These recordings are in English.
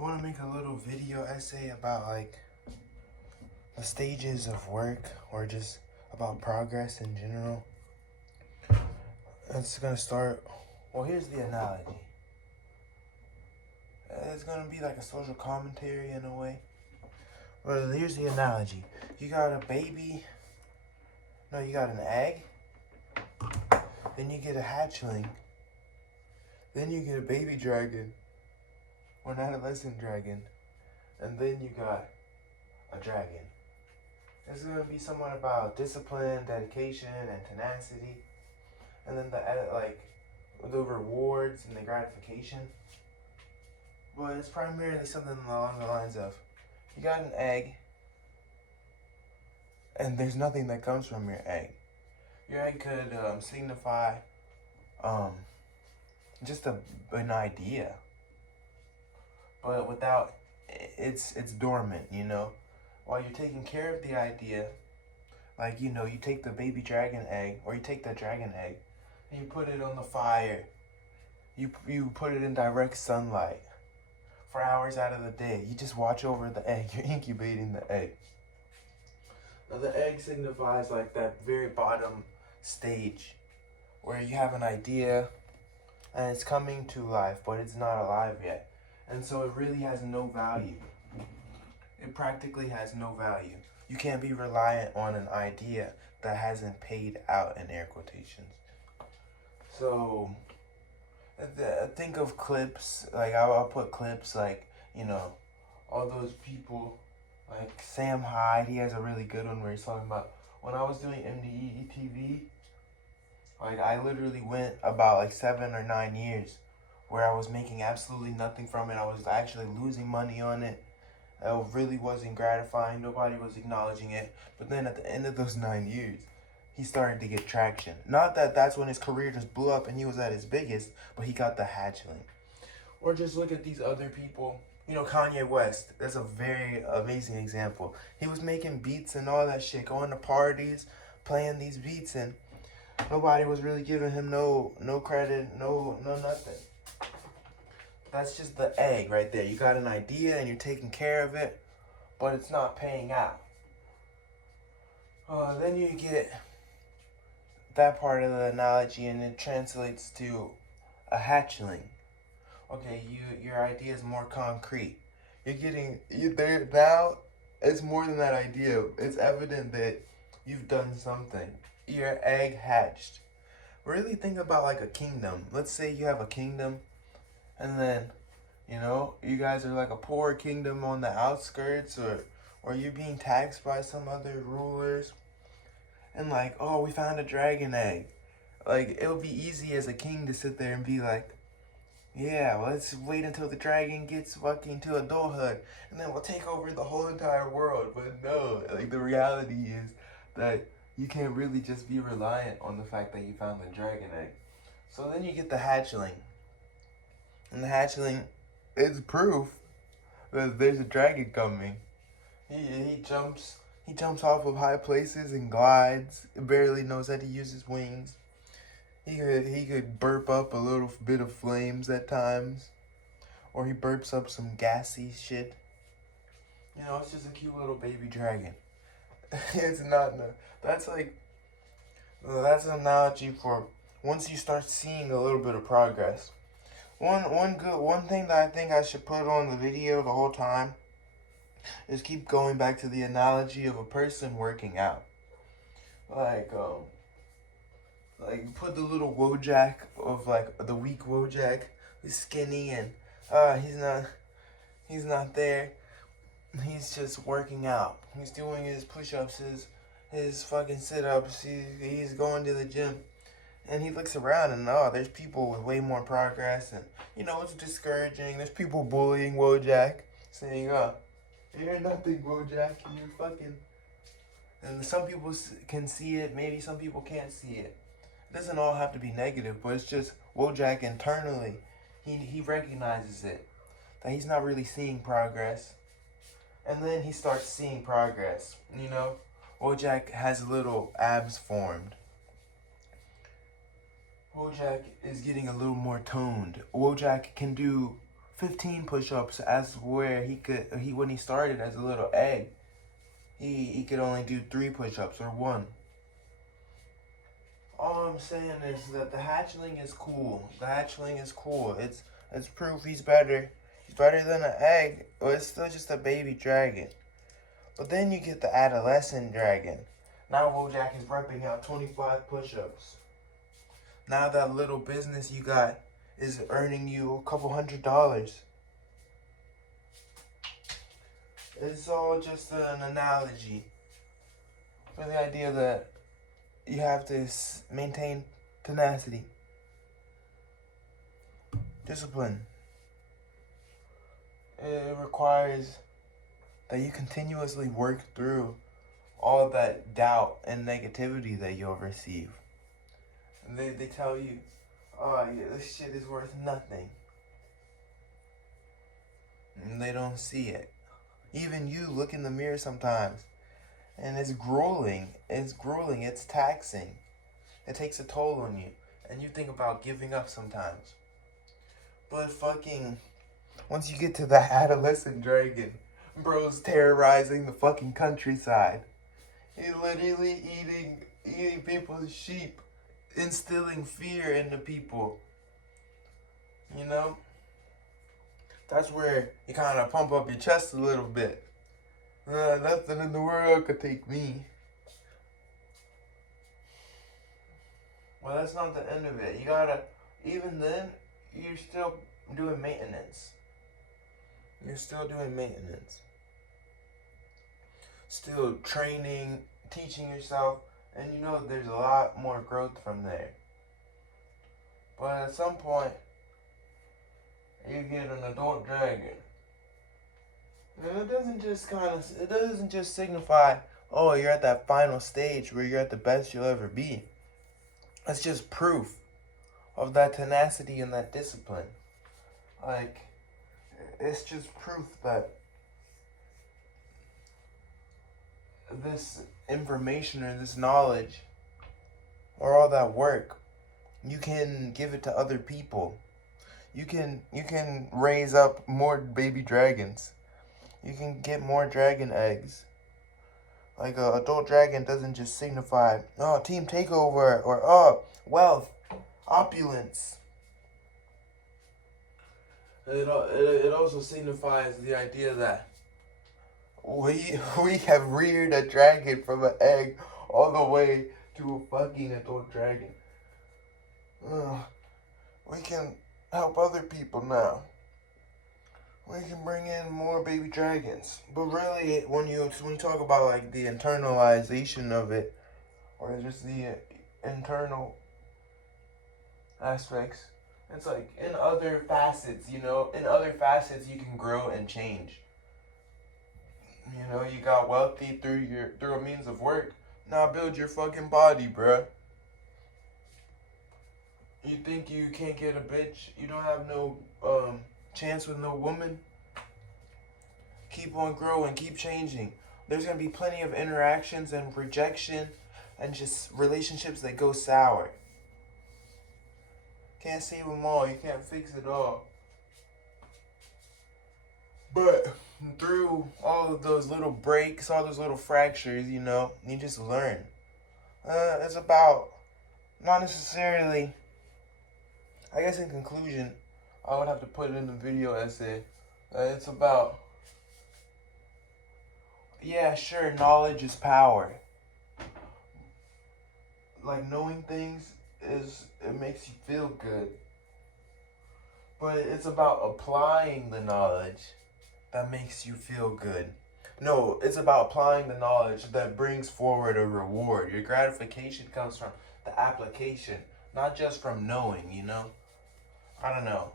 I want to make a little video essay about like the stages of work or just about progress in general. It's gonna start. Well, here's the analogy. It's gonna be like a social commentary in a way. Well, here's the analogy. You got a baby. No, you got an egg. Then you get a hatchling. Then you get a baby dragon or an adolescent dragon. And then you got a dragon. It's going to be somewhat about discipline, dedication, and tenacity. And then the rewards and the gratification. But it's primarily something along the lines of, you got an egg, and there's nothing that comes from your egg. Your egg could signify just an idea, but without it's dormant, you know. While you're taking care of the idea, like, you know, you take the baby dragon egg, or you take the dragon egg, and you put it on the fire. You put it in direct sunlight for hours out of the day. You just watch over the egg. You're incubating the egg. Now, the egg signifies like that very bottom stage where you have an idea and it's coming to life, but it's not alive yet. And so it really has no value. It practically has no value. You can't be reliant on an idea that hasn't paid out, in air quotations. So think of clips, like I'll put clips like, you know, all those people, like Sam Hyde, he has a really good one where he's talking about, when I was doing MDE TV, like I literally went about like 7 or 9 years where I was making absolutely nothing from it. I was actually losing money on it. It really wasn't gratifying. Nobody was acknowledging it. But then at the end of those 9 years, he started to get traction. Not that that's when his career just blew up and he was at his biggest, but he got the hatchling. Or just look at these other people. You know, Kanye West, that's a very amazing example. He was making beats and all that shit, going to parties, playing these beats, and nobody was really giving him no credit, no nothing. That's just the egg right there. You got an idea and you're taking care of it, but it's not paying out. Then you get that part of the analogy and it translates to a hatchling. Okay, your idea is more concrete. You there now. It's more than that idea. It's evident that you've done something. Your egg hatched. Really think about like a kingdom. Let's say you have a kingdom, and then, you know, you guys are like a poor kingdom on the outskirts, or you're being taxed by some other rulers, and like, oh, we found a dragon egg. Like, it would be easy as a king to sit there and be like, yeah, let's wait until the dragon gets fucking to adulthood, and then we'll take over the whole entire world. But no, like, the reality is that you can't really just be reliant on the fact that you found the dragon egg. So then you get the hatchling. And the hatchling is proof that there's a dragon coming. He jumps off of high places and glides. Barely knows how to use his wings. He could burp up a little bit of flames at times, or he burps up some gassy shit. You know, it's just a cute little baby dragon. It's not. That's like, that's an analogy for once you start seeing a little bit of progress. One thing that I think I should put on the video the whole time is keep going back to the analogy of a person working out. Like put the little Wojak of like the weak Wojak. He's skinny and he's not there. He's just working out. He's doing his push-ups, his fucking sit-ups. He's going to the gym. And he looks around and, oh, there's people with way more progress. And, you know, it's discouraging. There's people bullying Wojak, saying, oh, you're nothing, Wojak. You're fucking... And some people can see it. Maybe some people can't see it. It doesn't all have to be negative, but it's just Wojak internally. He recognizes it. That he's not really seeing progress. And then he starts seeing progress. You know, Wojak has little abs formed. Wojak is getting a little more toned. Wojak can do 15 push-ups as where when he started as a little egg, he could only do 3 push-ups or 1. All I'm saying is that the hatchling is cool. The hatchling is cool. It's proof he's better. He's better than an egg, but it's still just a baby dragon. But then you get the adolescent dragon. Now Wojak is repping out 25 push-ups. Now that little business you got is earning you a couple $100. It's all just an analogy for the idea that you have to maintain tenacity, discipline. It requires that you continuously work through all that doubt and negativity that you'll receive. And they tell you, oh yeah, this shit is worth nothing. And they don't see it. Even you look in the mirror sometimes, and it's grueling. It's grueling. It's taxing. It takes a toll on you. And you think about giving up sometimes. But fucking, once you get to the adolescent dragon, bro's terrorizing the fucking countryside. He's literally eating people's sheep, instilling fear into people. You know? That's where you kind of pump up your chest a little bit. Nothing in the world could take me. Well, that's not the end of it. You gotta, even then, you're still doing maintenance. You're still doing maintenance. Still training, teaching yourself, and you know there's a lot more growth from there. But at some point, you get an adult dragon. And it doesn't just signify, oh, you're at that final stage where you're at the best you'll ever be. It's just proof of that tenacity and that discipline. Like, it's just proof that this information or this knowledge or all that work, you can give it to other people. You can raise up more baby dragons. You can get more dragon eggs. Like an adult dragon doesn't just signify, oh, team takeover, or oh, wealth, opulence. It also signifies the idea that we have reared a dragon from an egg all the way to a fucking adult dragon. We can help other people now. We can bring in more baby dragons. But really, when you talk about like the internalization of it, or just the internal aspects, it's like in other facets, you know, in other facets you can grow and change. You know, you got wealthy through a means of work. Now build your fucking body, bruh. You think you can't get a bitch? You don't have no chance with no woman? Keep on growing, keep changing. There's gonna be plenty of interactions and rejection and just relationships that go sour. Can't save them all, you can't fix it all. But through all of those little breaks, all those little fractures, you know, you just learn. It's about, not necessarily, I guess in conclusion, I would have to put it in the video essay. It's about, yeah, sure, knowledge is power. Like, knowing things it makes you feel good. But it's about applying the knowledge that makes you feel good. No, it's about applying the knowledge that brings forward a reward. Your gratification comes from the application, not just from knowing, you know? I don't know.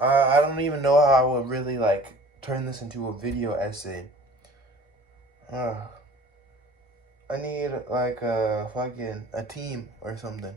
I don't even know how I would really, like, turn this into a video essay. I need, like, a team or something.